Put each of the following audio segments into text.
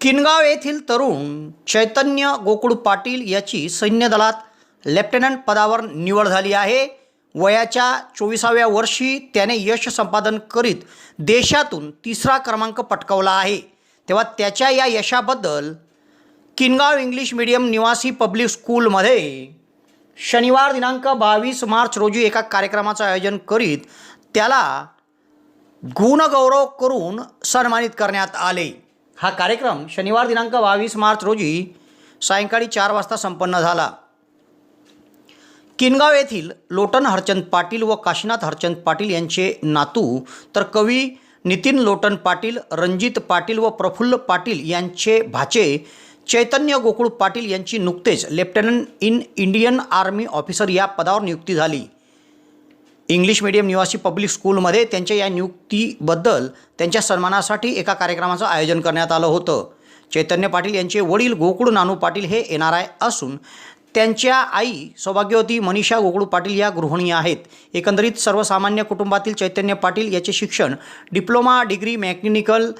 किनगाव येथील तरुण चैतन्य गोकुळ पाटील याची सैन्य दलात लेफ्टनंट पदावर निवड झाली आहे. वयाच्या चोवीसाव्या वर्षी त्याने यश संपादन करीत देशातून तिसरा क्रमांक पटकावला आहे. तेव्हा त्याच्या या यशाबद्दल किनगाव इंग्लिश मीडियम निवासी पब्लिक स्कूलमध्ये शनिवार दिनांक बावीस मार्च रोजी एका कार्यक्रमाचं आयोजन करीत त्याला गुणगौरव करून सन्मानित करण्यात आले. हा कार्यक्रम शनिवार दिनांक बावीस मार्च रोजी सायंकाळी चार वाजता संपन्न झाला. किनगाव येथील लोटन हरचंद पाटील व काशीनाथ हरचंद पाटील यांचे नातू तर कवी नितीन लोटन पाटील रणजित पाटील व प्रफुल्ल पाटील यांचे भाचे चैतन्य गोकुळ पाटील यांची नुकतेच lieutenant in Indian army officer या पदावर नियुक्ती झाली. इंग्लिश मीडियम निवासी पब्लिक स्कूलमध्ये त्यांच्या या नियुक्तीबद्दल त्यांच्या सन्मानासाठी एका कार्यक्रमाचं आयोजन करण्यात आलं होतं. चैतन्य पाटील यांचे वडील गोकुळ नानू पाटील हे एन आर आय असून त्यांच्या आई सौभाग्यवती मनीषा गोकुळ पाटील या गृहिणी आहेत. एकंदरीत सर्वसामान्य कुटुंबातील चैतन्य पाटील याचे शिक्षण डिप्लोमा डिग्री मेकॅनिकल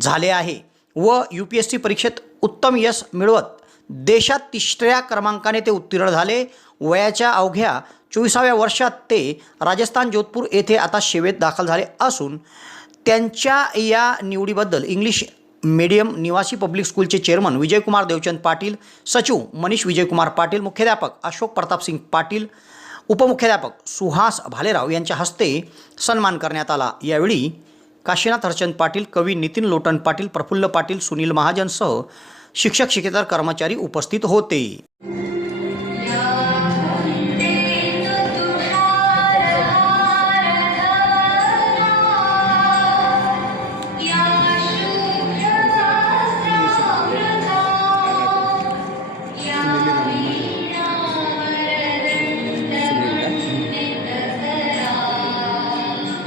झाले आहे व यू पी एस सी परीक्षेत उत्तम यश मिळवत देशात तिसऱ्या क्रमांकाने ते उत्तीर्ण झाले. वयाच्या अवघ्या चोवीसाव्या वर्षात ते राजस्थान जोधपूर येथे आता सेवेत दाखल झाले असून त्यांच्या या निवडीबद्दल इंग्लिश मीडियम निवासी पब्लिक स्कूलचे चेअरमन विजयकुमार देवचंद पाटील सचिव मनीष विजयकुमार पाटील मुख्याध्यापक अशोक प्रतापसिंग पाटील उपमुख्याध्यापक सुहास भालेराव यांच्या हस्ते सन्मान करण्यात आला. यावेळी काशीनाथ हरचंद पाटील कवी नितीन लोटन पाटील प्रफुल्ल पाटील सुनील महाजनसह शिक्षक शिक्षेतर कर्मचारी उपस्थित होते.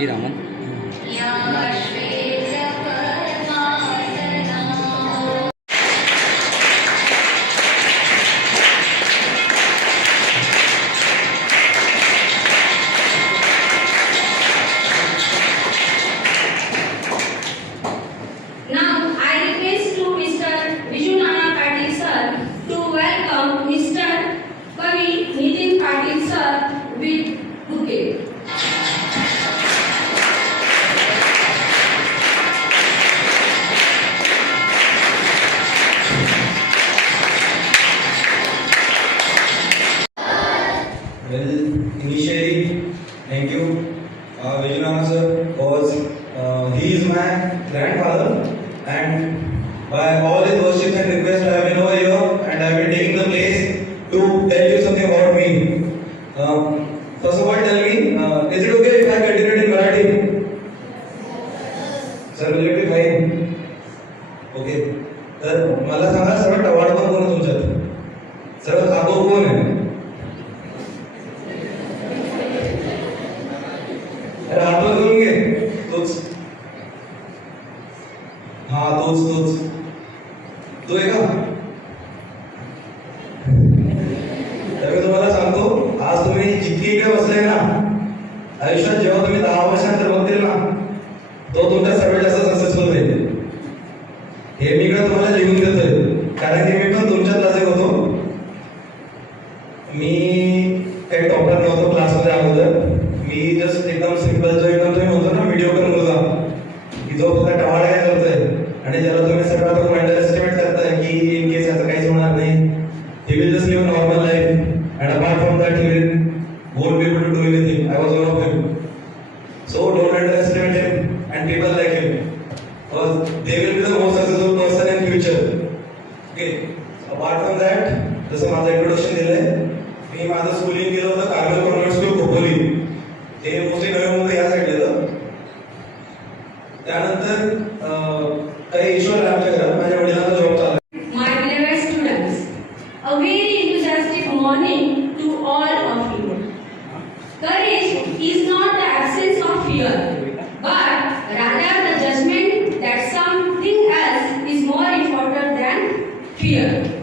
ही uh, Vijayana sir, because uh, he is my grandfather, and by all his worships and requests, I have been over here, and I have been taking the place to tell you something about me. Um, first of all, tell me, uh, is it okay if I continue in Marathi? Sir, will it be fine? Okay तर मला सांगा सर्व टवाळपण कोण तुमच्यात सर्व खातो कोण आहे आयुष्यात जेव्हा तुम्ही दहा वर्षानंतर बघतील ना तो तुमच्या सर्वात जास्त सक्सेसफुल होईल. हे मी इकडे तुम्हाला लिहून देतोय. कारण की मी पण तुमच्यात एक होतो. मी काही टॉपर नव्हतो क्लासमध्ये अगोदर. मी just morning to all of you. Courage is not the absence of fear, but rather the judgment that something else is more important than fear.